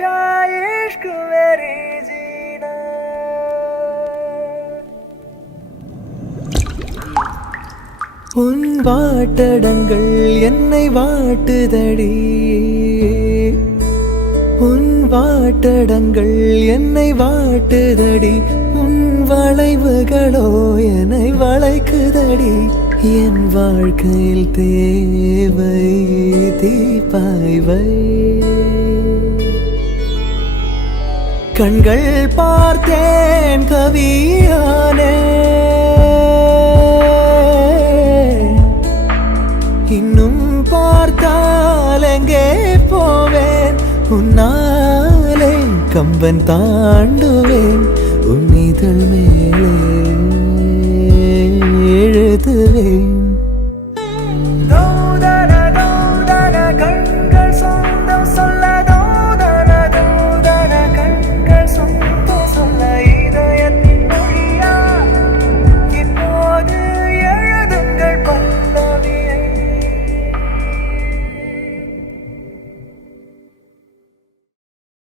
हमेशा इश्क मेरी जीना. உன் வாட்டடங்கள் என்னை வாட்டுதடி, உன் வாட்டடங்கள் என்னை வாட்டுதடி, உன் வளைவுகளோ என்னை வளைக்குதடி. என் வாழ்க்கையில் தேவை தீபாய்வை, கண்கள் பார்த்தேன் கவியானே, இன்னும் பார்த்தால் எங்கே போவேன், உன்னாலே கம்பன் தாண்டுவேன்.